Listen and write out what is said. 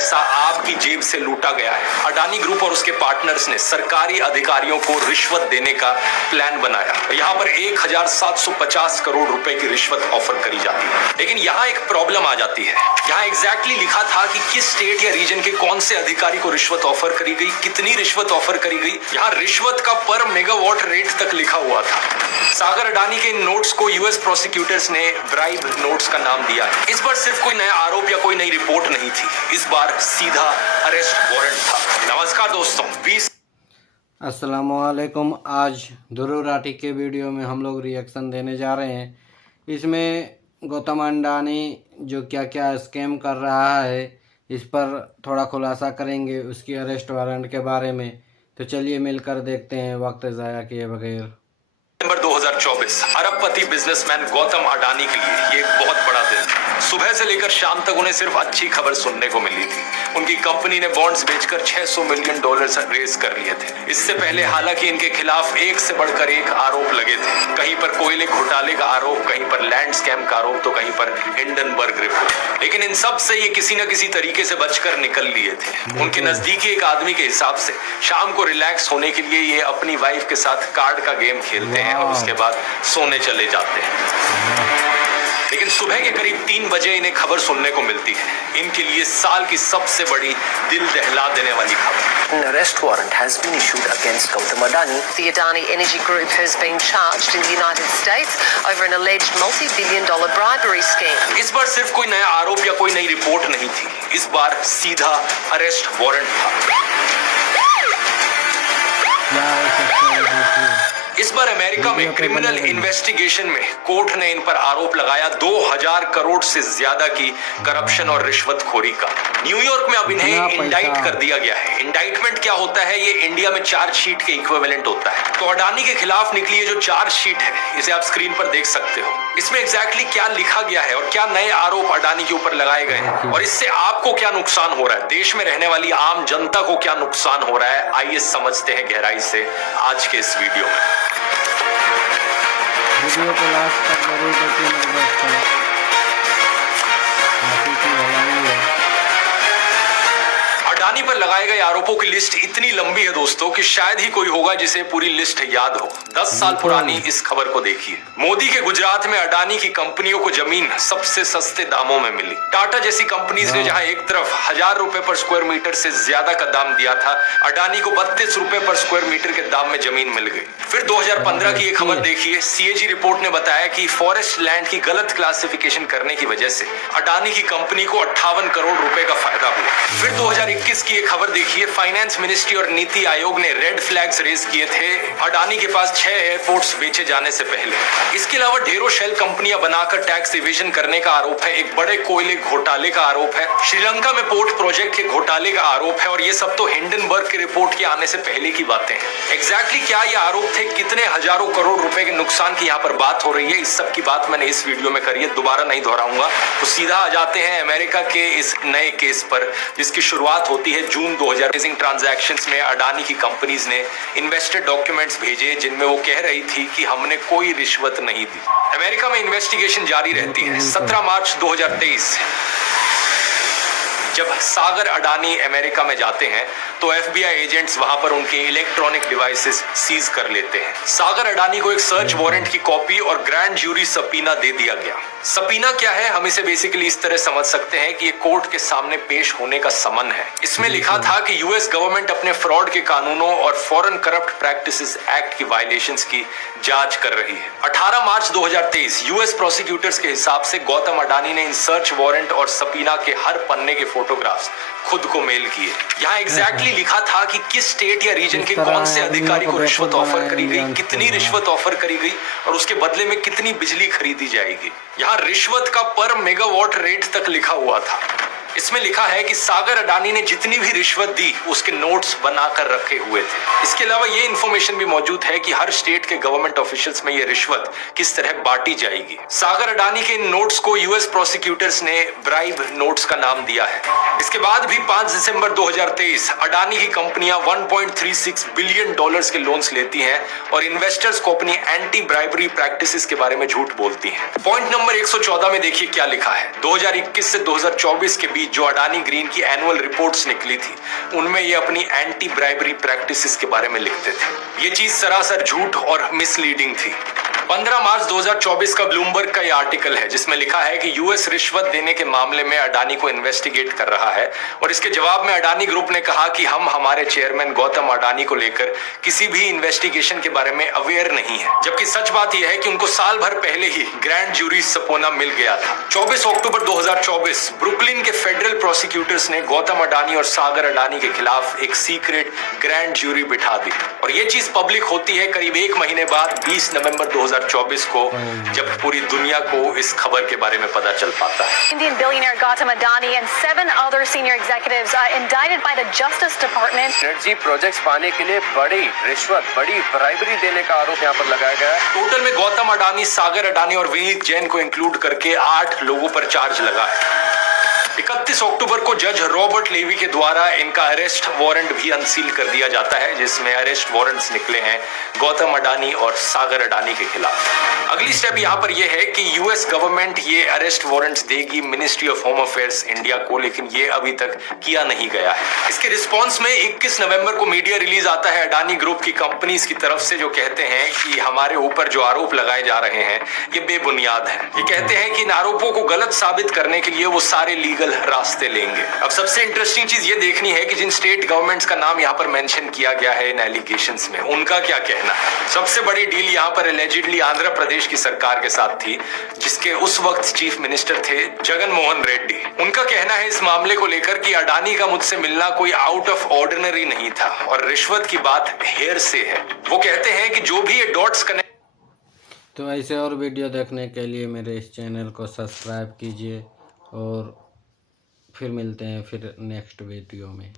पैसा आपकी जेब से लूटा गया है। अडानी ग्रुप और उसके पार्टनर्स ने सरकारी अधिकारियों को रिश्वत देने का प्लान बनाया। यहाँ पर 1750 करोड़ रुपए की रिश्वत ऑफर करी जाती है। लेकिन यहाँ एक प्रॉब्लम आ जाती है। यहाँ एग्जैक्टली लिखा था कि किस स्टेट या रीजन के कौन से अधिकारी को रिश्वत ऑफर करी गई, कितनी रिश्वत ऑफर करी गई। यहाँ रिश्वत का पर मेगावाट रेट तक लिखा हुआ था। सागर अडानी के इन नोट्स को यूएस प्रोसिक्यूटर्स ने ब्राइब नोट्स का नाम दिया है। इस बार सिर्फ कोई नया आरोप या कोई नई रिपोर्ट नहीं थी, इस बार सीधा अरेस्ट वारंट था। नमस्कार दोस्तों, 20 अस्सलामुअलैकुम। आज ध्रुव राठी के वीडियो में हम लोग रिएक्शन देने जा रहे हैं। इसमें गौतम अडानी जो क्या क्या स्कैम कर रहा है इस पर थोड़ा खुलासा करेंगे, उसकी अरेस्ट वारंट के बारे में। तो चलिए मिलकर देखते हैं वक्त ज़ाया किए बगैर। दिसंबर 2024 अरबपति बिजनेसमैन गौतम अडानी के लिए ये एक बहुत बड़ा दिन था। सुबह से लेकर शाम तक उन्हें सिर्फ अच्छी खबर सुनने को मिली थी। उनकी कंपनी ने बॉन्ड्स बेचकर $600 मिलियन रेज कर लिए थे। इससे पहले हालांकि इनके खिलाफ एक से बढ़कर एक आरोप लगे थे। कहीं पर कोयले घोटाले का आरोप, कहीं पर लैंड स्कैम का आरोप, तो कहीं पर हिंडनबर्ग रिपोर्ट। लेकिन इन सब से ये किसी न किसी तरीके से बचकर निकल लिए थे। उनके नजदीकी एक आदमी के हिसाब से शाम को रिलैक्स होने के लिए ये अपनी वाइफ के साथ कार्ड का गेम खेलते हैं और उसके बाद सोने चले जाते हैं। लेकिन सुबह के करीब 3 बजे इन्हें खबर सुनने को मिलती है। इनके लिए साल की सबसे बड़ी दिल दहला देने वाली खबर। An arrest warrant has been issued against Gautam Adani. The Adani Energy Group has been charged in the United States over an alleged multi-billion-dollar bribery scheme. इस बार सिर्फ कोई नया आरोप या कोई नई रिपोर्ट नहीं थी, इस बार सीधा अरेस्ट वारंट था। इस बार अमेरिका में क्रिमिनल इन्वेस्टिगेशन में कोर्ट ने इन पर आरोप लगाया 2000 करोड़ से ज्यादा की करप्शन और रिश्वतखोरी का। न्यूयॉर्क में अब इन्हें इंडाइट कर दिया गया है। इंडाइटमेंट क्या होता है? ये इंडिया में चार्जशीट के इक्विवेलेंट होता है। तो अडानी के खिलाफ निकली ये जो चार्जशीट है, इसे आप स्क्रीन पर देख सकते हो। इसमें एग्जैक्टली क्या लिखा गया है और क्या नए आरोप अडानी के ऊपर लगाए गए हैं और इससे आपको क्या नुकसान हो रहा है, देश में रहने वाली आम जनता को क्या नुकसान हो रहा है, आइए समझते हैं गहराई से आज के इस वीडियो में। वीडियो को लास्ट तक जरूर देखिए। अडानी पर लगाए गए आरोपों की लिस्ट इतनी लंबी है दोस्तों कि शायद ही कोई होगा जिसे पूरी लिस्ट याद हो। 10 साल पुरानी इस खबर को देखिए। मोदी के गुजरात में अडानी की कंपनियों को जमीन सबसे सस्ते दामों में मिली। टाटा जैसी कंपनीज ने जहां एक तरफ ₹1000 पर स्क्वायर मीटर से ज्यादा का दाम दिया था, अडानी को ₹32 पर स्क्वायर मीटर के दाम में जमीन मिल गई। फिर 2015 की एक खबर देखिए। सीएजी रिपोर्ट ने बताया कि फॉरेस्ट लैंड की गलत क्लासिफिकेशन करने की वजह से अडानी की कंपनी को 58 करोड़ रुपए का फायदा हुआ। फिर 2021 की एक खबर देखिए। फाइनेंस मिनिस्ट्री और नीति आयोग ने रेड फ्लैग्स रेज किए थे अडानी के पास 6 एयरपोर्ट्स बेचे जाने से पहले। इसके अलावा ढेरों शेल कंपनियां बनाकर टैक्स इवेजन करने का आरोप है। एक बड़े कोयले घोटाले का आरोप है। श्रीलंका में पोर्ट प्रोजेक्ट के घोटाले का आरोप है। और ये सब तो हिंडनबर्ग की रिपोर्ट के आने से पहले की बातें हैं। एग्जैक्टली क्या ये आरोप थे, कितने हजारों करोड़ रुपए के नुकसान की यहाँ पर बात हो रही है, इस सब की बात मैंने इस वीडियो में करी है, दोबारा नहीं दोहराऊंगा। तो सीधा आ जाते हैं अमेरिका के इस नए केस पर, जिसकी शुरुआत होती है जून 2000। ट्रांजैक्शंस में अडानी की कंपनीज ने इन्वेस्टर डॉक्यूमेंट्स भेजे जिनमें वो कह रही थी कि हमने कोई रिश्वत नहीं दी। अमेरिका में इन्वेस्टिगेशन जारी रहती है। 17 मार्च 2023 जब सागर अडानी अमेरिका में जाते हैं तो एफबीआई एजेंट्स वहां पर उनके इलेक्ट्रॉनिक डिवाइसेस सीज कर लेते हैं। सागर अडानी को एक सर्च वारंट की कॉपी और ग्रैंड ज्यूरी सबीना दे दिया गया। सबीना क्या है? हम इसे बेसिकली इस तरह समझ सकते हैं कि ये कोर्ट के सामने पेश होने का समन है। इसमें लिखा था कि यूएस गवर्नमेंट अपने फ्रॉड के कानूनों और फॉरेन करप्ट प्रैक्टिसेस एक्ट की वायलेशंस की जांच कर रही है। 18 मार्च 2023 यूएस प्रोसिक्यूटर्स के हिसाब से गौतम अडानी ने इन सर्च वारंट और सबीना के हर पन्ने के फोटोग्राफ्स खुद को मेल किए। यहाँ एग्जैक्टली लिखा था कि किस स्टेट या रीजन के कौन से अधिकारी को रिश्वत ऑफर करी गई, कितनी रिश्वत ऑफर करी गई और उसके बदले में कितनी बिजली खरीदी जाएगी। यहाँ रिश्वत का पर मेगावाट रेट तक लिखा हुआ था। इसमें लिखा है कि सागर अडानी ने जितनी भी रिश्वत दी उसके नोट्स बनाकर रखे हुए थे। इसके अलावा ये इन्फॉर्मेशन भी मौजूद है कि हर स्टेट के गवर्नमेंट ऑफिशियल्स में ये रिश्वत किस तरह बांटी जाएगी। सागर अडानी के इन नोट्स को यूएस प्रोसिक्यूटर्स ने ब्राइब नोट्स का नाम दिया है। इसके बाद भी 5 दिसंबर 2023 अडानी की कंपनियां $1.36 बिलियन के लोन्स लेती हैं और इन्वेस्टर्स को अपनी एंटी ब्राइबरी प्रैक्टिसेस के बारे में झूठ बोलती हैं। पॉइंट नंबर 114 में देखिए क्या लिखा है। 2021 से 2024 के बीच जो अडानी ग्रीन की एनुअल रिपोर्ट्स निकली थी उनमें ये अपनी एंटी ब्राइबरी प्रैक्टिसेस के बारे में लिखते थे। ये चीज सरासर झूठ और मिसलीडिंग थी। 15 मार्च 2024 का ब्लूमबर्ग का ये आर्टिकल है जिसमें लिखा है कि यूएस रिश्वत देने के मामले में अडानी को इन्वेस्टिगेट कर रहा है और इसके जवाब में अडानी ग्रुप ने कहा कि हम हमारे चेयरमैन गौतम अडानी को लेकर किसी भी इन्वेस्टिगेशन के बारे में अवेयर नहीं है, जबकि सच बात यह है कि उनको साल भर पहले ही ग्रैंड जूरी सपोना मिल गया था। 24 अक्टूबर 2024 ब्रुकलिन के फेडरल प्रोसिक्यूटर्स ने गौतम अडानी और सागर अडानी के खिलाफ एक सीक्रेट ग्रैंड जूरी बिठा दी और ये चीज पब्लिक होती है करीब एक महीने बाद 20 नवंबर 2024 को, जब पूरी दुनिया को इस खबर के बारे में पता चल पाता है। Indian billionaire Gautam Adani and 7 other senior executives indicted by the Justice Department. Energy projects पाने के लिए बड़ी रिश्वत, बड़ी ब्राइबरी देने का आरोप यहाँ पर लगाया गया है। टोटल में गौतम अडानी, सागर अडानी और विनीत जैन को इंक्लूड करके 8 लोगों पर चार्ज लगा है। 31 अक्टूबर को जज रॉबर्ट लेवी के द्वारा इनका अरेस्ट वारंट भी अनसील कर दिया जाता है जिसमें अरेस्ट वारंट्स निकले हैं गौतम अडानी और सागर अडानी के खिलाफ। अगली स्टेप यहाँ पर यह है कि यूएस गवर्नमेंट ये अरेस्ट वारंट्स देगी ministry of home affairs India को, लेकिन ये अभी तक किया नहीं गया है। इसके रिस्पॉन्स में 21 नवंबर को मीडिया रिलीज आता है अडानी ग्रुप की कंपनीज की तरफ से, जो कहते हैं कि हमारे ऊपर जो आरोप लगाए जा रहे हैं ये बेबुनियाद है। ये कहते हैं कि इन आरोपों को गलत साबित करने के लिए वो सारे लीगल रास्ते लेंगे। अब सबसे इंटरेस्टिंग चीज ये देखनी है कि जिन स्टेट गवर्नमेंट्स का नाम यहाँ पर मेंशन किया गया है इन एलिगेशंस में, उनका क्या कहना है। सबसे बड़ी डील यहाँ पर एलिजिडली आंध्र प्रदेश की सरकार के साथ थी, जिसके उस वक्त चीफ मिनिस्टर थे जगन मोहन रेड्डी। उनका कहना है इस मामले को लेकर कि अडानी का मुझसे मिलना कोई आउट ऑफ ऑर्डिनरी नहीं था और रिश्वत की बात हेयर से है। वो कहते हैं कि जो भी ये डॉट्स कनेक्ट। तो ऐसे और वीडियो देखने के लिए मेरे इस चैनल को सब्सक्राइब कीजिए और फिर मिलते हैं फिर नेक्स्ट वीडियो में।